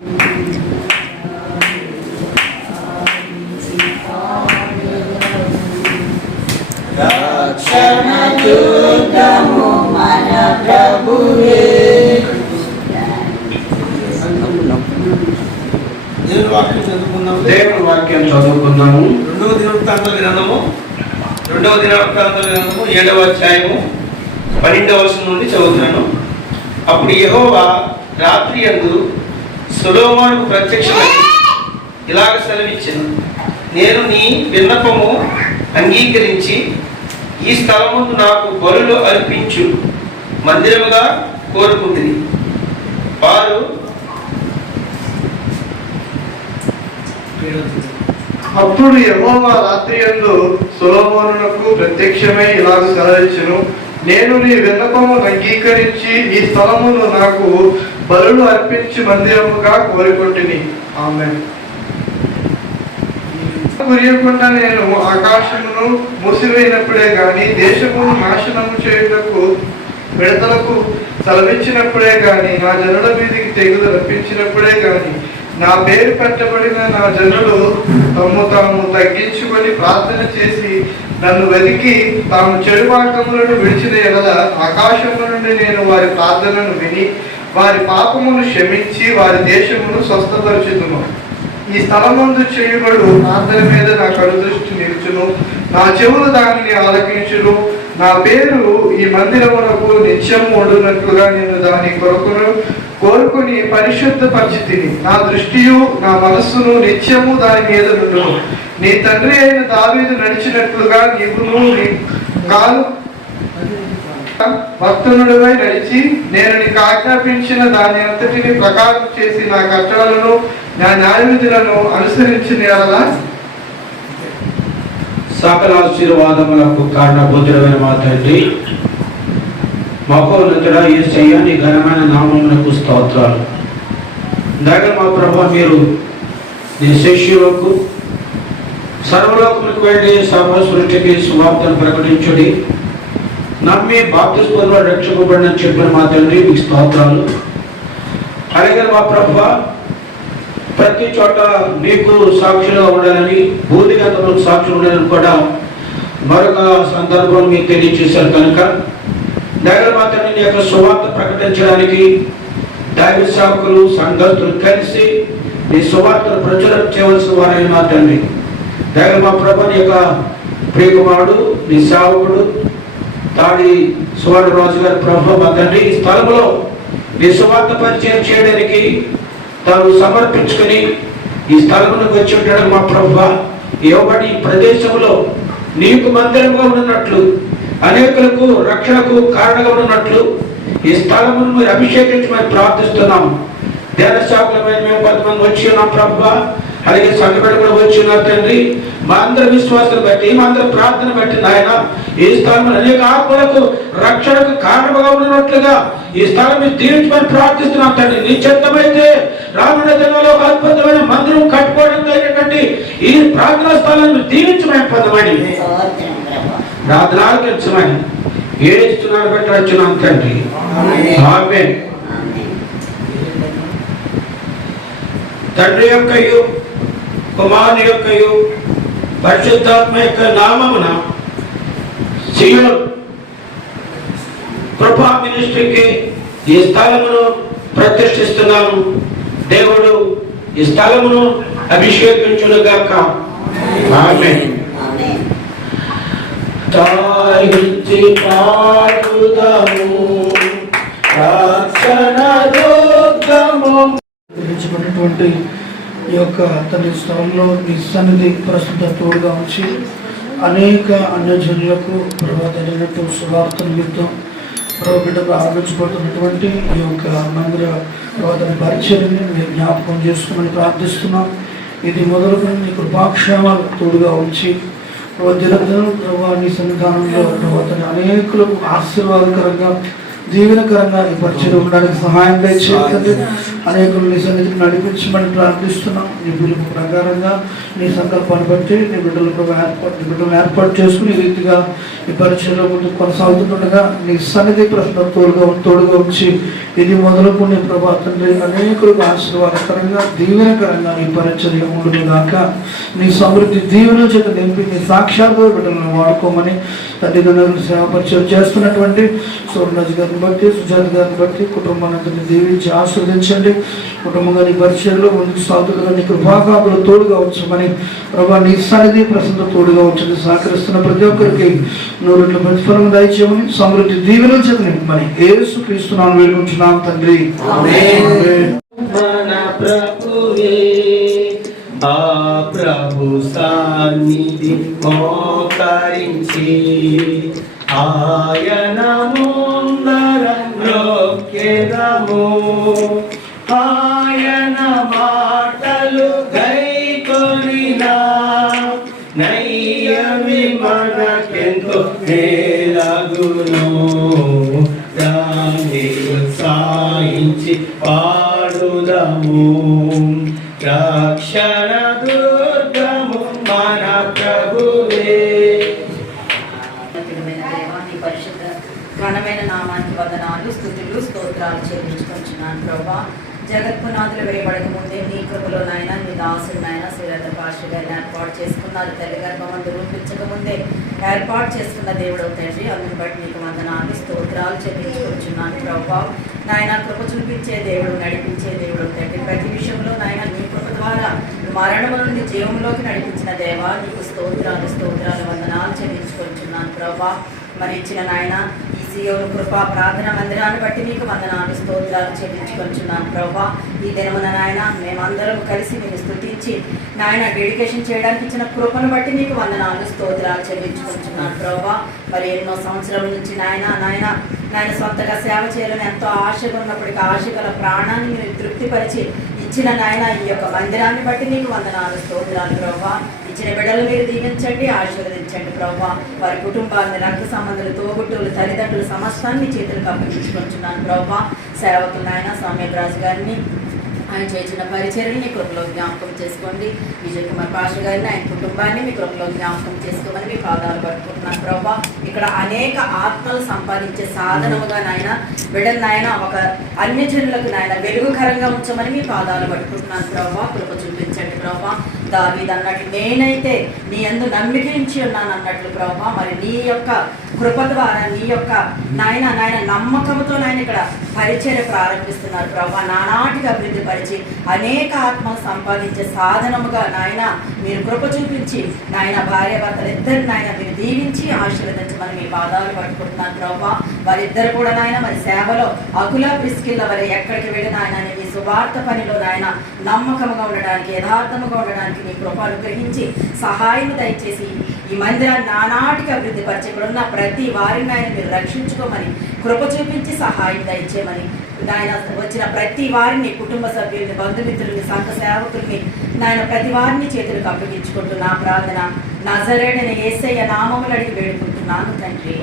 రక్షణ చూద్దాము మన ప్రభువే. దేవుని వాక్యం చదువుకుందాము. దేవుని వాక్యం చదువుకుందాము. రెండవ దినవృత్తాంతాల గ్రంథము 7వ అధ్యాయము 12వ వచనం నుండి చదువుతున్నాను. అప్పుడు యెహోవా రాత్రి యందు సొలొమోనుకు ప్రత్యక్షమై ఇలాగ సెలవిచ్చెను, నేను నీ విన్నపము అంగీకరించి ఈ స్థలమును నాకు బలులు అర్పించు మందిరముగా కోరుకుంటుంది. వారు అప్పుడు యెహోవా రాత్రియందు సొలొమోనునకు ప్రత్యక్షమై ఇలాగ సెలవిచ్చెను, నేను నీ విన్నపము అంగీకరించి ఈ స్థలమును నాకు బలులు అర్పించి మందిరముగా కోరుకుంటుని. ఆమేన్. కురియకుండా నేను ఆకాశమును మూసివేయినప్పుడే గాని, దేశమును నాశనము చేయుటకు విడతలకు సెలవిచ్చినప్పుడే గాని, నా జనుల మీదికి తెగులు రప్పించినప్పుడే గాని, నా పేరు పెట్టబడిన నా జనులు తాము తగ్గించుకొని ప్రార్థన చేసి నన్ను వెతికి తాము చెడు మార్గములను విడిచిన ఎడల ఆకాశము నుండి నేను వారి ప్రార్థనను విని వారి పాపమును క్షమించి వారి దేశమును స్వస్థపరచుదును. ఈ స్థలమందు చేయబడు ప్రార్థన మీద నా కనుదృష్టి నిలుచును, నా చెవులు దానిని ఆలకించును. నా పేరు ఈ మందిరమునకు నిత్యము ఉండునట్లుగా నేను దాని కోరుకుని పరిశుద్ధ పరిస్థితిని నా దృష్టియు నా మనస్సును నిత్యము దాని మీద నుండును. నీ తండ్రి అయిన దావీదు నడిచినట్లుగా నీవును నీ కాలు భక్తునుడివై నడిచి నేను నీకు ఆజ్ఞాపించిన దాని అంతటిని ప్రకారం చేసి నా కట్టడలను నా న్యాయవిధులను అనుసరించిన ఎడల సకల ఆశీర్వాదములకు కారణభూతుడైన మా తండ్రి, మహోన్నతుడా యేసయ్య, నీ ఘనమైన నామమునకు స్తోత్రాలు. దయగల మా ప్రభువా, మీరు నీ శిష్యులకు సర్వలోకములకు వెళ్ళి సర్వ సృష్టికి సువార్తను ప్రకటించుడి, నమ్మి బాప్తిస్మములో రక్షింపబడిన చెప్పిన మా తండ్రి మీకు స్తోత్రాలు. అలాగే మా ప్రభువా, ప్రతి చోట నీకు సాక్షులుగా ఉండాలని, భూదిగంతములకు సాక్షులు ఉండాలని కూడా మరొక సందర్భం మీకు తెలియజేశారు కనుక దైవ మాత్రమే నీ యొక్క సువార్త ప్రకటించడానికి దైవ సేవకులు సంఘస్థులు కలిసి నీ సువార్తను ప్రచురం చేయవలసిన వారైన మా తండ్రి, దైవ మా ప్రభు నీ యొక్క ప్రియకుమారుడు నీ సేవకుడు తాడి సువర్ణరాజు గారి ప్రభు మా తండ్రి, ఈ స్థలంలో నీ సువార్త పరిచయం చేయడానికి తాను సమర్పించుకొని ఈ స్థలమునకు వచ్చి ఉంటాడు మా ప్రభు. ఇవ్వబడి ఈ ప్రదేశంలో నీకు మందిరంగా ఉన్నట్లు, అనేకులకు రక్షణకు కారణంగా ఉన్నట్లు ఈ స్థలమును మీరు అభిషేకించమని ప్రార్థిస్తున్నాము. ధ్యాన శాఖలమైన మేము కొంతమంది వచ్చి ఉన్నాం ప్రభు, అలాగే సంఘటన కూడా వచ్చి ఉన్నారు తండ్రి. మా అందరి విశ్వాసాన్ని బట్టి, మా అందరి ప్రార్థన బట్టి నాయన ఈ స్థలం అనేక ఆత్మలకు రక్షణకు కారణంగా ఉన్నట్లుగా ఈ స్థలం మీరు దీవించమని ప్రార్థిస్తున్నాం తండ్రి. నీ చిత్తమైతే రానున్న దినాల్లో ఒక అద్భుతమైన మందిరం కట్టుకోవడం అయినటువంటి ఈ ప్రార్థనా స్థలాన్ని మీరు దీవించమని పొందమని ప్రార్థన ఆలకించమని ఏడుస్తున్నాను బట్టి వచ్చున్నాం తండ్రి. ఆమేన్. తండ్రి యొక్కయు కుమారుని యొక్కయు పరిశుద్ధాత్మ యొక్క నామమున సియోన్ కృపా మినిస్ట్రీకి ఈ స్థలమును ప్రతిష్ఠిస్తున్నాను. దేవుడు ఈ స్థలమును అభిషేకించునుగాక. ఆమేన్. తాయించి పాడుదాము రక్షణ దుర్గము. ఈ యొక్క తన స్థలంలో ఈ సన్నిధి ప్రస్తుత తోడుగా ఉంచి అనేక అన్యజనులకు ప్రభావితమైనట్టు సువార్త నిమిత్తం బిడ్డకు ఆలోచించబడుతున్నటువంటి ఈ యొక్క మందిర ప్రభావిత పరిచయాన్ని మీరు జ్ఞాపకం చేసుకోమని ప్రార్థిస్తున్నాం. ఇది మొదలుకొని నీ కృపాక్షేమాలు తోడుగా ఉంచి దినదినం ప్రభావ నీ సన్నిధానంలో ప్రభావిత అనేకులకు ఆశీర్వాదకరంగా దీవెనకరంగా ఈ పరిచయం ఉండడానికి సహాయం దయచేయండి. అనేకులు నీ సన్నిధికి నడిపించమని ప్రార్థిస్తున్నాం. నీ పిలుపు ప్రకారంగా నీ సంకల్పాన్ని బట్టి నీ బిడ్డలను ఏర్పాటు చేసుకుని ఈ రీతిగా ఈ పరిచయంలో ముందుకు కొనసాగుతుండగా నీ సన్నిధి ప్రశ్న తోడుగా ఉంచి ఇది మొదలుకొని ప్రభా తండ్రి అనేకులకు ఆశీర్వాదకరంగా దీవెనకరంగా ఈ పరిచర్య ఉండును గాక. నీ సమృద్ధి దీవెన చేత నింపి నీ సాక్షాత్తు బిడ్డలను వాడుకోమని తల్లిదండ్రులను సేవ పరిచయం చేస్తున్నటువంటి సోమరాజు గారిని బట్టి సుజాత గారిని బట్టి కుటుంబాన్ని దీవించి ఆస్వాదించండి. కుటుంబంగా నీ పరిచయంలో ముందుకు సాగుతున్న నీ కృపాకాపులు తోడుగా ఉంచమని ప్రభా నీ సన్నిధి ప్రసంగ తోడుగా ఉంచండి. సహకరిస్తున్న ప్రతి ఒక్కరికి నూరుట్ల ప్రతిఫలం దయచేయమని సమృద్ధి దీవెన చేత నింపమని యేసు క్రీస్తునామమున వేడుకుంటున్నాం తండ్రి. ఆమేన్. మన ప్రభువే ఆ ప్రభు సన్నిధి మోకరించి ఆయన ముందర మ్రొక్కెదము. ఆయన మాటలు గైకొనినా నయ్యవి మనకెంతో మేలగును. దాన్ని ఉత్సాహించి పాడుదము. రక్షణ దుర్గము మన ప్రభువే. పరిశుద్ధ ఘనమైన నామానికి వందనాలు, స్తుతులు, స్తోత్రాలు చెల్లించుకుంటున్నాను ప్రభా. జగత్పునాదులు వేయబడక ముందే నీ కృపలో నాయన నీ దాసుడు నాయన శ్రీరథ పాస్టర్ గారిని ఏర్పాటు చేసుకున్నారు. తల్లి గర్భమందు రూపించక ముందే ఏర్పాటు చేసుకున్న దేవుడు తండ్రి, అందుని బట్టి నీకు వందనాలు, స్తోత్రాలు చెల్లించుకుంటున్నాను ప్రభా. నాయన కృప చూపించే దేవుడు, నడిపించే దేవుడు తండ్రి. ప్రతి విషయంలో నాయన నీ కృప ద్వారా మరణము నుండి జీవంలోకి నడిపించిన దేవా నీకు స్తోత్రాలు వందనాలు చెల్లించుకుంటున్నాను ప్రభా. మరి ఇచ్చిన నాయన ఈ సియోను కృపా ప్రార్థన మందిరాన్ని బట్టి నీకు వందనాలు, స్తోత్రాలు చెల్లించుకుంటున్నాను ప్రభా. ఈ దినమున నాయన మేమందరం కలిసి నేను స్తుతించి నాయన డెడికేషన్ చేయడానికి ఇచ్చిన కృపను బట్టి నీకు వందనాలు, స్తోత్రాలు చెల్లించుకుంటున్నాను ప్రభా. మరి ఎన్నో సంవత్సరాల నుంచి నాయన సొంతగా సేవ చేయాలని ఎంతో ఆశగా ఉన్నప్పటికీ ఆశ గల ప్రాణాన్ని మీరు తృప్తిపరిచి ఇచ్చిన నాయన ఈ యొక్క మందిరాన్ని బట్టి నీకు వందనాలు, స్తోత్రాలు ప్రభా. ఇచ్చిన బిడ్డలు మీరు దీవించండి, ఆశీర్వదించండి ప్రభా. వారి కుటుంబాన్ని, రక్త సంబంధాలు, తోబుట్టువులు, తల్లిదండ్రులు సమస్తాన్ని చేతులకు అప్పగించుకుంటున్నాను ప్రభా. సేవకులు నాయన సౌమ్యరాజు గారిని ఆయన చేసిన పరిచర్ని మీ కృపలో జ్ఞాపకం చేసుకోండి. విజయ్ కుమార్ పాస్టర్ గారిని ఆయన కుటుంబాన్ని మీ కృపలో జ్ఞాపకం చేసుకోమని మీ పాదాలు పట్టుకుంటున్నాను ప్రభా. ఇక్కడ అనేక ఆత్మలు సంపాదించే సాధనముగా నాయన బిడ్డలు నాయన ఒక అన్యజనులకు నాయన వెలుగుకరంగా ఉంచమని మీ పాదాలు పట్టుకుంటున్నాను ప్రభా. కృప చూపించండి ప్రభా. దావీదు అన్నట్లు నేనైతే నీ యందు నమ్మిక ఉంచి ఉన్నాను అన్నట్లు ప్రభా. మరి నీ యొక్క కృప ద్వారా నీ యొక్క నాయన నమ్మకంతో నాయన ఇక్కడ పరిచర్య ప్రారంభిస్తున్నారు ప్రభా. నానాటికి అభివృద్ధి పరిచి అనేక ఆత్మలు సంపాదించే సాధనముగా నాయన మీరు కృప చూపించి నాయన భార్య భర్తలు ఇద్దరు నాయన మీరు దీవించి ఆశీర్వదించమని మీ పాదాలు పట్టుకుంటున్నాను ప్రభా. వారిద్దరు కూడా నాయన మరి సేవలో అకుల ప్రిస్కిల్ల వారి ఎక్కడికి వెళ్ళిన ఆయన మీ సువార్త పనిలో నాయన నమ్మకముగా ఉండడానికి, యథార్థముగా ఉండడానికి నీ కృప అనుగ్రహించి సహాయం దయచేసి ఈ మందిరాన్ని నానాటికి అభివృద్ధి పరిచి ఇక్కడ ఉన్న ప్రతి వారిని ఆయన మీరు రక్షించుకోమని కృప చూపించి సహాయం దయచేయమని నాయన వచ్చిన ప్రతి వారిని, కుటుంబ సభ్యుల్ని, బంధుమిత్రుల్ని, సంఘ సేవకుల్ని నాయన ప్రతి వారిని చేతులకు అప్పగించుకుంటూ నా ప్రార్థన నజరేయుడైన యేసయ్య నామములో అడిగి వేడుకుంటున్నాను తండ్రి.